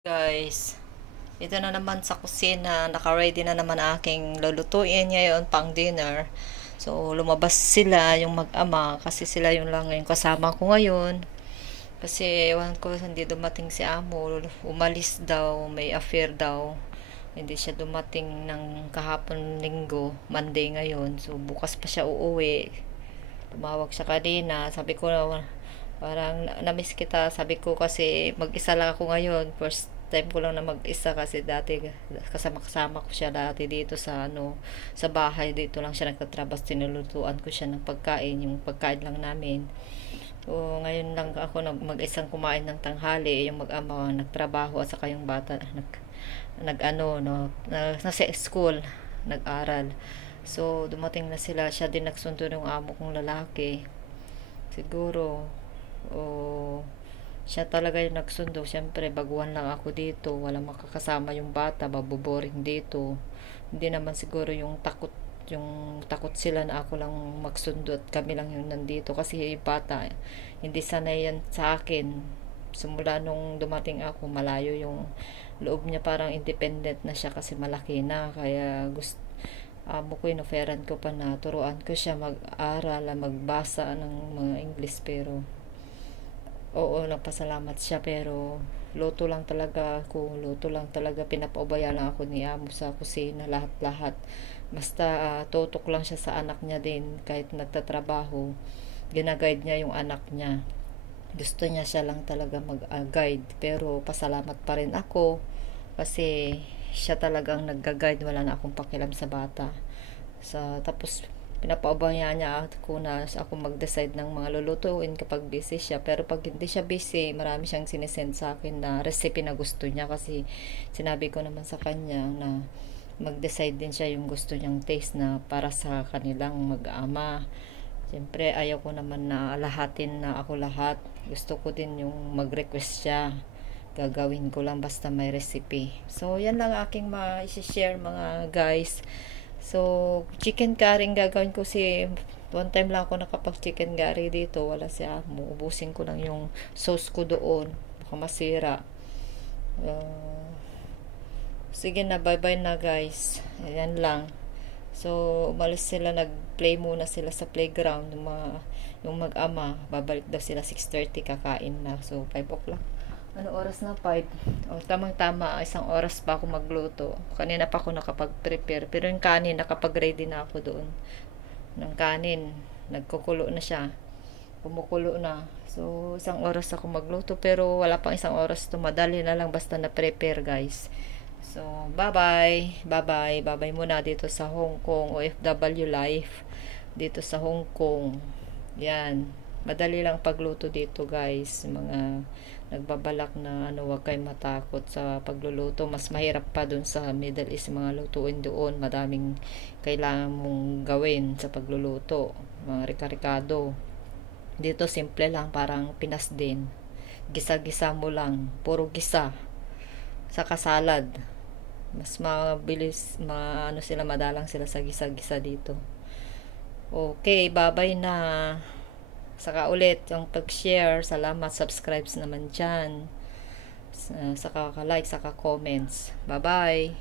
Guys, ito na naman sa kusina, naka-ready na naman aking lulutuin ngayon pang dinner. So, lumabas sila yung mag-ama kasi sila yung lang yung kasama ko ngayon. Kasi ewan ko, hindi dumating si Amo, umalis daw, may affair daw. Hindi siya dumating ng kahapon linggo, Monday ngayon. So, bukas pa siya uuwi. Tumawag siya kanina, sabi ko parang na-miss kita, sabi ko kasi mag-isa lang ako ngayon, first time ko lang na mag-isa kasi dati kasama-kasama ko siya dati dito sa sa bahay, dito lang siya nagtatrabaho, tinulutuan ko siya ng pagkain, yung pagkain lang namin. So ngayon lang ako mag-isang kumain ng tanghali, yung mag-ama nagtrabaho at saka yung bata nag ano no nasa school nag-aral. So dumating na sila, siya din nagsundo ng amo kong lalaki siguro. O siya talaga yung nagsundo, syempre baguhan lang ako dito, walang makakasama yung bata, maboboring dito. Hindi naman siguro yung takot sila na ako lang magsundo at kami lang yung nandito kasi yung bata hindi sanay yan sa akin. Simula nung dumating ako, malayo yung loob niya, parang independent na siya kasi malaki na, kaya gusto amo ko inoferan ko pa na turuan ko siya mag-aral, magbasa ng mga English, pero oo, nagpasalamat siya, pero luto lang talaga ako, luto lang talaga, pinapaubaya lang ako ni amo sa kusina, lahat-lahat. Basta tutok lang siya sa anak niya din, kahit nagtatrabaho, ginaguide niya yung anak niya. Gusto niya siya lang talaga mag-guide, pero pasalamat pa rin ako kasi siya talagang nagga-guide, wala na akong pakialam sa bata. Tapos pinapaubayan niya ako na ako mag-decide ng mga lulutuin kapag busy siya, pero pag hindi siya busy, marami siyang sinesend sa akin na recipe na gusto niya, kasi sinabi ko naman sa kanya na mag-decide din siya yung gusto niyang taste na para sa kanilang mag-ama. Siyempre ayaw ko naman na lahatin na ako lahat, gusto ko din yung mag-request siya, gagawin ko lang basta may recipe. So yan lang aking ma-share mga guys. So, chicken curry gagawin ko, si one time lang ako nakapag chicken curry dito, wala si amo. Ubusin ko lang yung sauce ko doon, baka masira. Uh, Sige na, bye bye na guys. Ayan lang. So, umalis sila, nag-play muna sila sa playground, yung mag-ama. Babalik daw sila 6:30, kakain na. So, 5 o'clock. Ano oras na? 5. O, tamang-tama. Isang oras pa ako magluto. Kanina pa ako nakapag-prepare. Pero yung kanin, nakapag-ready na ako doon. Ng kanin. Nagkukulo na siya. Kumukulo na. So, isang oras ako magluto. Pero wala pang isang oras to. Madali na lang basta na-prepare guys. So, bye-bye. Bye-bye. Bye-bye muna dito sa Hong Kong. OFW life. Dito sa Hong Kong. Yan. Madali lang pagluto dito guys. Mga nagbabalak na wag kayong matakot sa pagluluto. Mas mahirap pa dun sa Middle East, mga lutuin doon, madaming kailangan mong gawin sa pagluluto, mga rikarikado. Dito simple lang, parang Pinas din, gisa-gisa mo lang, puro gisa, saka salad. Mas mabilis, sila, madalang sila sa gisa-gisa dito. Okay, bye-bye na. Saka ulit yung pag-share, salamat, subscribes naman dyan. Saka ka-like, saka comments. Bye-bye.